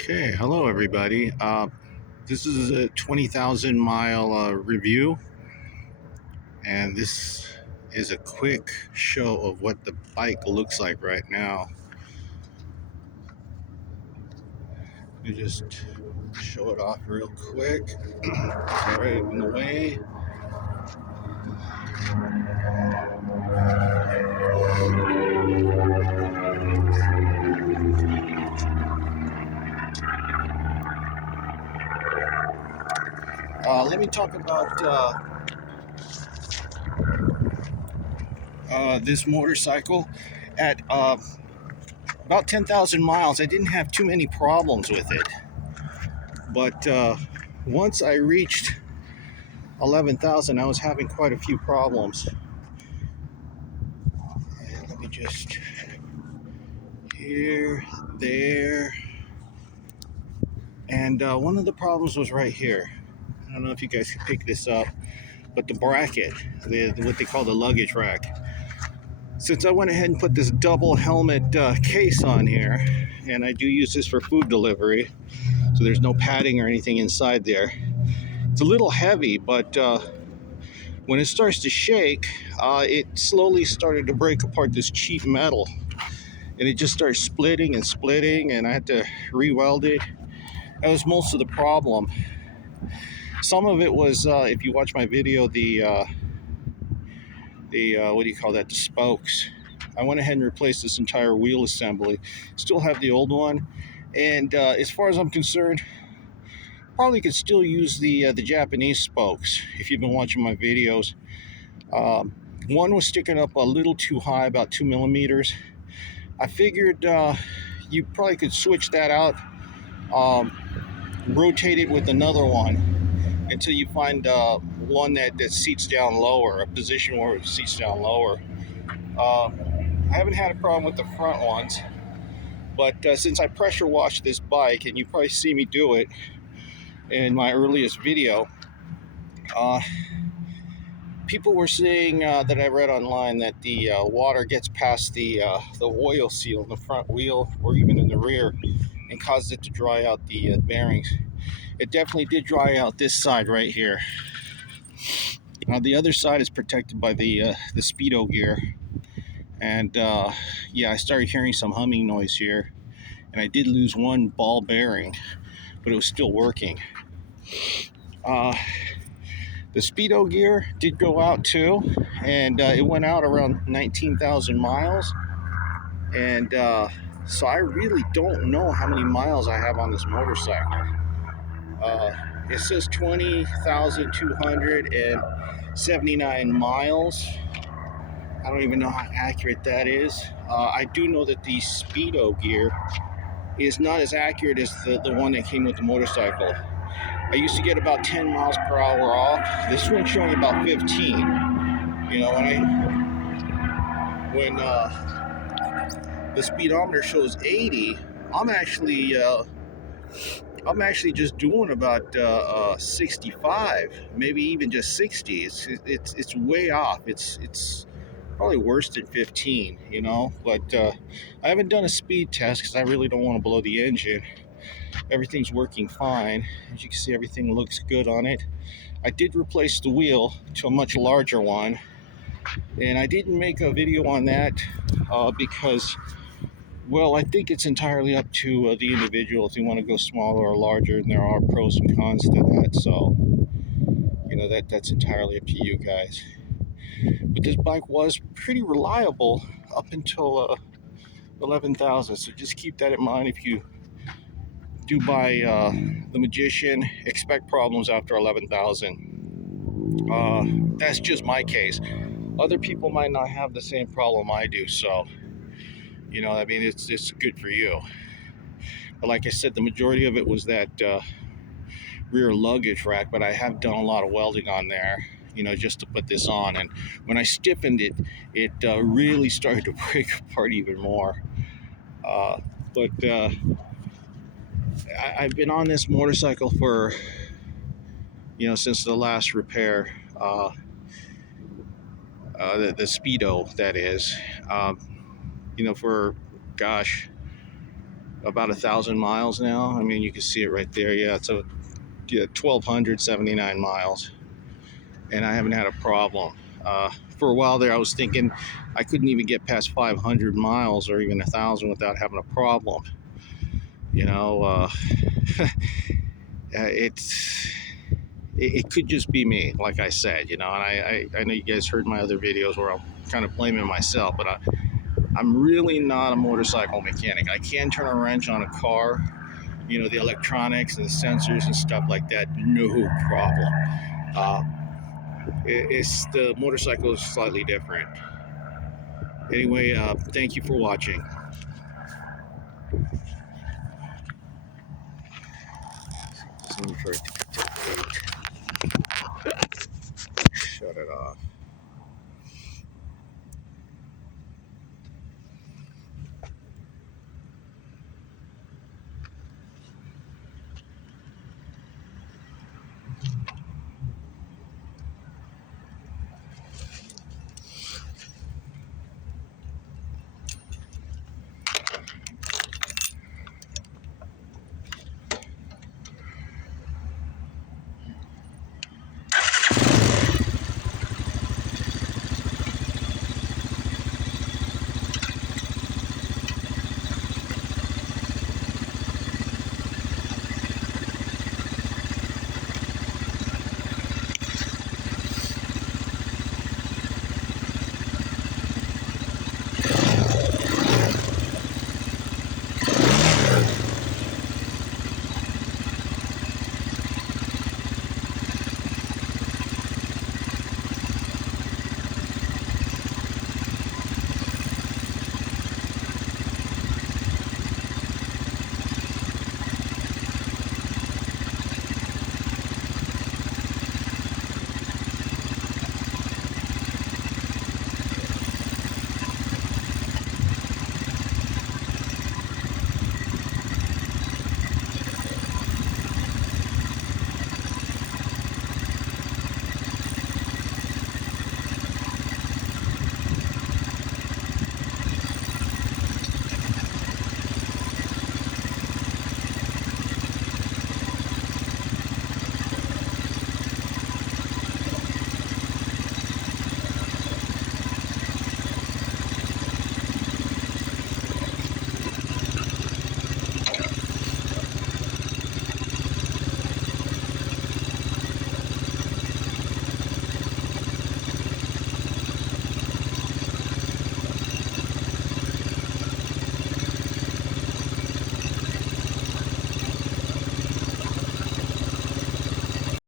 Okay, hello everybody. This is a 20,000 mile review, and this is a quick show of what the bike looks like right now. Let me just show it off real quick. Right in the way. Let me talk about this motorcycle. At about 10,000 miles, I didn't have too many problems with it, but once I reached 11,000, I was having quite a few problems. And let me just here, there, and one of the problems was right here. I don't know if you guys can pick this up, but the bracket, what they call the luggage rack. Since I went ahead and put this double helmet case on here, and I do use this for food delivery, so there's no padding or anything inside there. It's a little heavy, but when it starts to shake, it slowly started to break apart this cheap metal, and it just started splitting and splitting, and I had to re-weld it. That was most of the problem. Some of it was, if you watch my video, the what do you call that? The spokes. I went ahead and replaced this entire wheel assembly. Still have the old one, and as far as I'm concerned, probably could still use the Japanese spokes. If you've been watching my videos, one was sticking up a little too high, about 2 millimeters. I figured you probably could switch that out, rotate it with another one until you find one that seats down lower, a position where it seats down lower. I haven't had a problem with the front ones, but since I pressure washed this bike, and you probably see me do it in my earliest video, people were saying that I read online that the water gets past the oil seal in the front wheel or even in the rear and causes it to dry out the bearings. It definitely did dry out this side right here. The other side is protected by the speedo gear, and yeah, I started hearing some humming noise here, and I did lose one ball bearing, but it was still working. The speedo gear did go out too, and it went out around 19,000 miles, and so I really don't know how many miles I have on this motorcycle. It says 20,279 miles. I don't even know how accurate that is. I do know that the speedo gear is not as accurate as the one that came with the motorcycle. I used to get about 10 miles per hour off. This one's showing about 15. You know, when the speedometer shows 80, I'm actually just doing about 65, maybe even just 60. It's way off. It's probably worse than 15, you know. But I haven't done a speed test because I really don't want to blow the engine. Everything's working fine. As you can see, everything looks good on it. I did replace the wheel to a much larger one, and I didn't make a video on that because, well, I think it's entirely up to the individual if they want to go smaller or larger, and there are pros and cons to that. So, you know, that's entirely up to you guys. But this bike was pretty reliable up until 11,000. So just keep that in mind if you do buy the Magician. Expect problems after 11,000. That's just my case. Other people might not have the same problem I do, so you know, I mean, it's good for you. But like I said, the majority of it was that rear luggage rack, but I have done a lot of welding on there, you know, just to put this on. And when I stiffened it, it really started to break apart even more. But I've been on this motorcycle for, you know, since the last repair, the Speedo, that is, you know, for, gosh, about 1,000 miles now. I mean, you can see it right there. Yeah, it's a 1,279 miles, and I haven't had a problem. For a while there, I was thinking I couldn't even get past 500 miles or even 1,000 without having a problem. You know, it's it could just be me, like I said, and I know you guys heard my other videos where I'm kind of blaming myself, but I'm really not a motorcycle mechanic. I can turn a wrench on a car, the electronics and the sensors and stuff like that, no problem. Uh, it's the motorcycle is slightly different. Anyway, thank you for watching. Shut it off.